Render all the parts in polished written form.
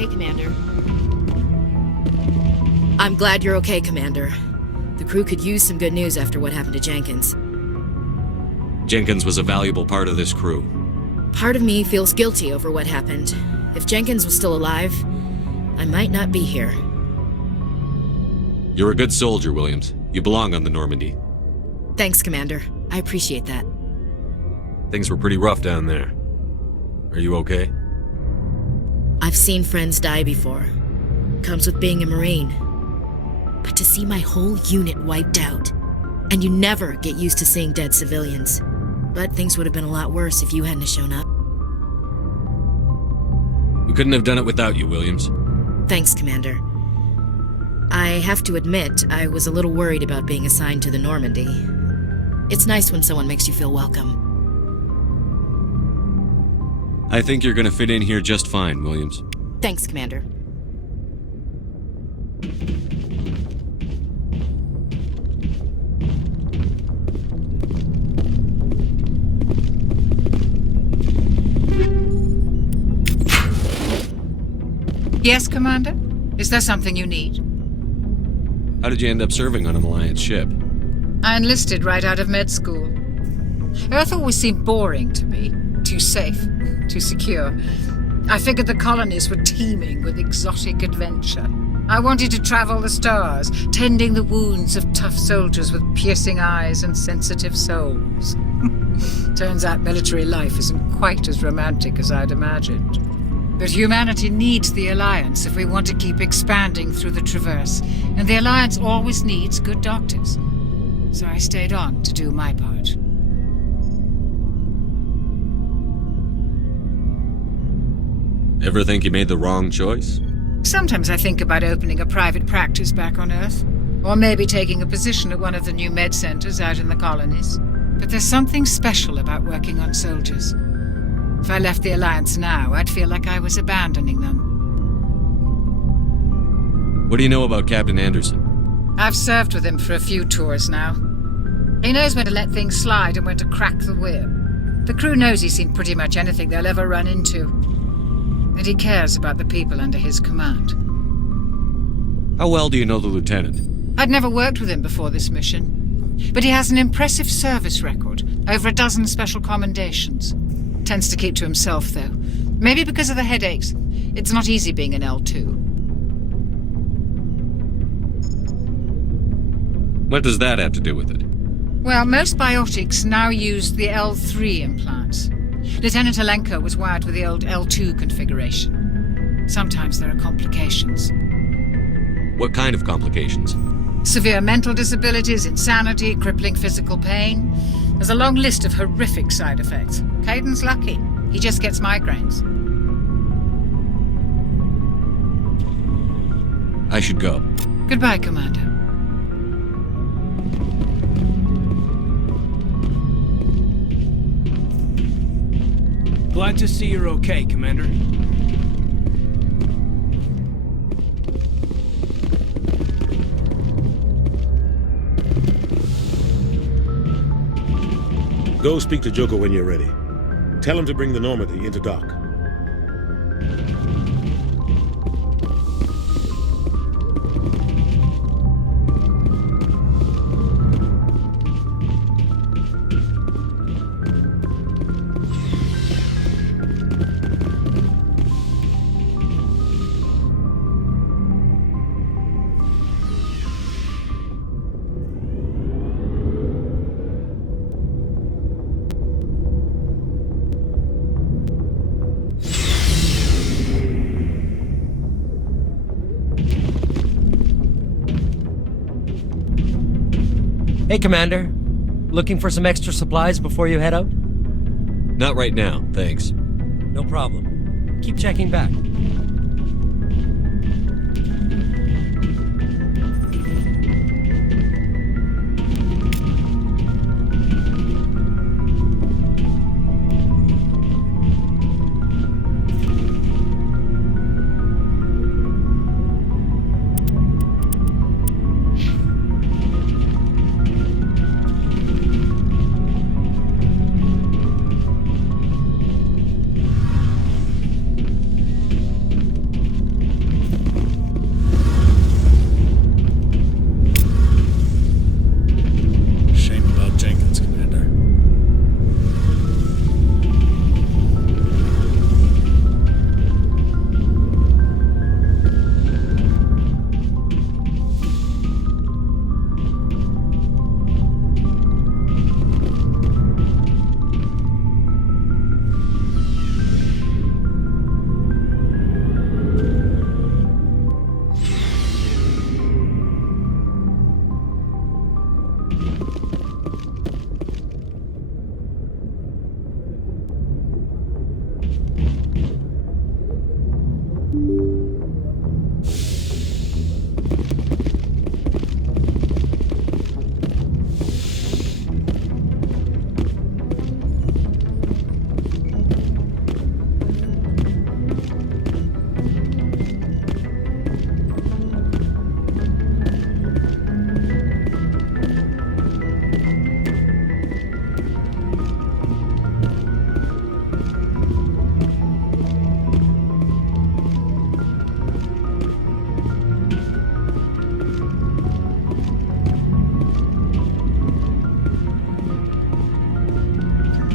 Hey, Commander. I'm glad you're okay, Commander. The crew could use some good news after what happened to Jenkins. Jenkins was a valuable part of this crew. Part of me feels guilty over what happened. If Jenkins was still alive, I might not be here. You're a good soldier, Williams. You belong on the Normandy. Thanks, Commander. I appreciate that. Things were pretty rough down there. Are you okay? I've seen friends die before. Comes with being a Marine. But to see my whole unit wiped out, and you never get used to seeing dead civilians. But things would have been a lot worse if you hadn't shown up. We couldn't have done it without you, Williams. Thanks, Commander. I have to admit, I was a little worried about being assigned to the Normandy. It's nice when someone makes you feel welcome. I think you're gonna fit in here just fine, Williams. Thanks, Commander. Yes, Commander? Is there something you need? How did you end up serving on an Alliance ship? I enlisted right out of med school. Earth always seemed boring to me. Too safe, too secure. I figured the colonies were teeming with exotic adventure. I wanted to travel the stars, tending the wounds of tough soldiers with piercing eyes and sensitive souls. Turns out military life isn't quite as romantic as I'd imagined. But humanity needs the Alliance if we want to keep expanding through the Traverse, and the Alliance always needs good doctors. So I stayed on to do my part. Ever think you made the wrong choice? Sometimes I think about opening a private practice back on Earth, or maybe taking a position at one of the new med centers out in the colonies. But there's something special about working on soldiers. If I left the Alliance now, I'd feel like I was abandoning them. What do you know about Captain Anderson? I've served with him for a few tours now. He knows when to let things slide and when to crack the whip. The crew knows he's seen pretty much anything they'll ever run into. And he cares about the people under his command. How well do you know the lieutenant? I'd never worked with him before this mission. But he has an impressive service record, over a dozen special commendations. Tends to keep to himself, though. Maybe because of the headaches. It's not easy being an L2. What does that have to do with it? Well, most biotics now use the L3 implants. Lieutenant Alenko was wired with the old L2 configuration. Sometimes there are complications. What kind of complications? Severe mental disabilities, insanity, crippling physical pain. There's a long list of horrific side effects. Caden's lucky. He just gets migraines. I should go. Goodbye, Commander. Glad to see you're okay, Commander. Go speak to Joko when you're ready. Tell him to bring the Normandy into dock. Hey, Commander. Looking for some extra supplies before you head out? Not right now, thanks. No problem. Keep checking back.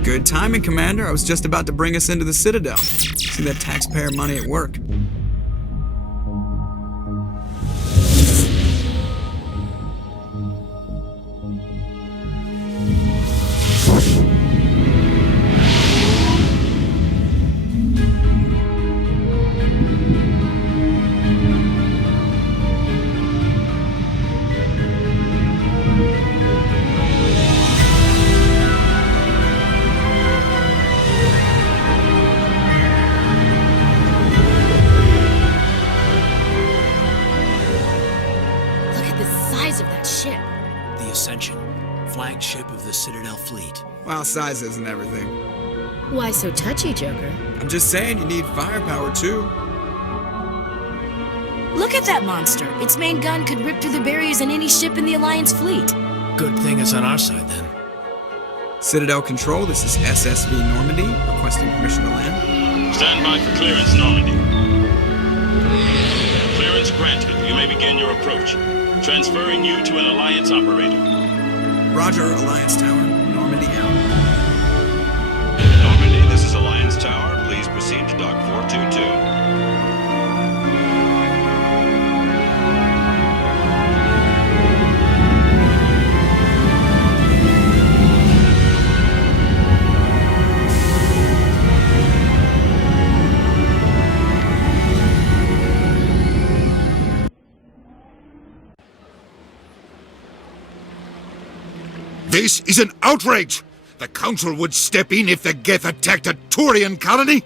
Good timing, Commander. I was just about to bring us into the Citadel. See that taxpayer money at work. Look at the size of that ship. The Ascension, flagship of the Citadel fleet. Well, size isn't everything. Why so touchy, Joker? I'm just saying you need firepower, too. Look at that monster. Its main gun could rip through the barriers in any ship in the Alliance fleet. Good thing it's on our side, then. Citadel Control, this is SSV Normandy, requesting permission to land. Stand by for clearance, Normandy. Clearance granted. You may begin your approach. Transferring you to an Alliance operator. Roger, Alliance Tower. Normandy out. Normandy, this is Alliance Tower. Please proceed to Dock 422. This is an outrage! The Council would step in if the Geth attacked a Turian colony?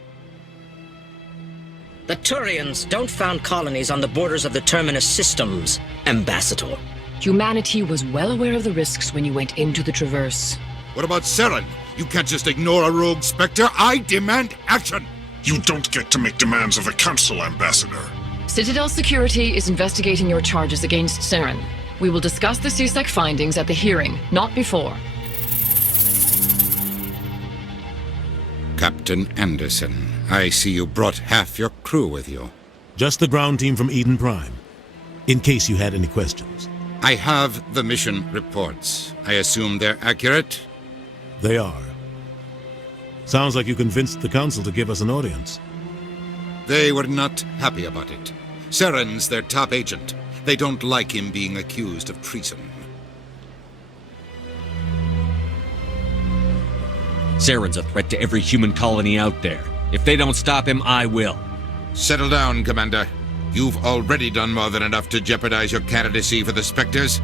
The Turians don't found colonies on the borders of the Terminus systems, Ambassador. Humanity was well aware of the risks when you went into the Traverse. What about Saren? You can't just ignore a rogue Spectre. I demand action! You don't get to make demands of the Council, Ambassador. Citadel Security is investigating your charges against Saren. We will discuss the CSEC findings at the hearing, not before. Captain Anderson, I see you brought half your crew with you. Just the ground team from Eden Prime, in case you had any questions. I have the mission reports. I assume they're accurate? They are. Sounds like you convinced the Council to give us an audience. They were not happy about it. Saren's their top agent. They don't like him being accused of treason. Saren's a threat to every human colony out there. If they don't stop him, I will. Settle down, Commander. You've already done more than enough to jeopardize your candidacy for the Spectres.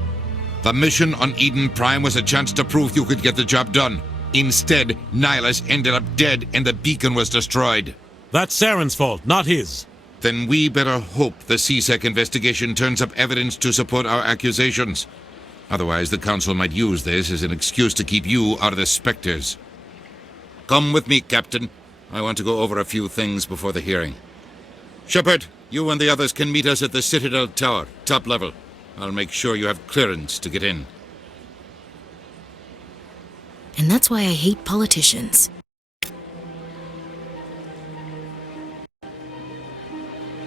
The mission on Eden Prime was a chance to prove you could get the job done. Instead, Nihilus ended up dead and the beacon was destroyed. That's Saren's fault, not his. Then we better hope the CSEC investigation turns up evidence to support our accusations. Otherwise, the Council might use this as an excuse to keep you out of the Spectres. Come with me, Captain. I want to go over a few things before the hearing. Shepard, you and the others can meet us at the Citadel Tower, top level. I'll make sure you have clearance to get in. And that's why I hate politicians.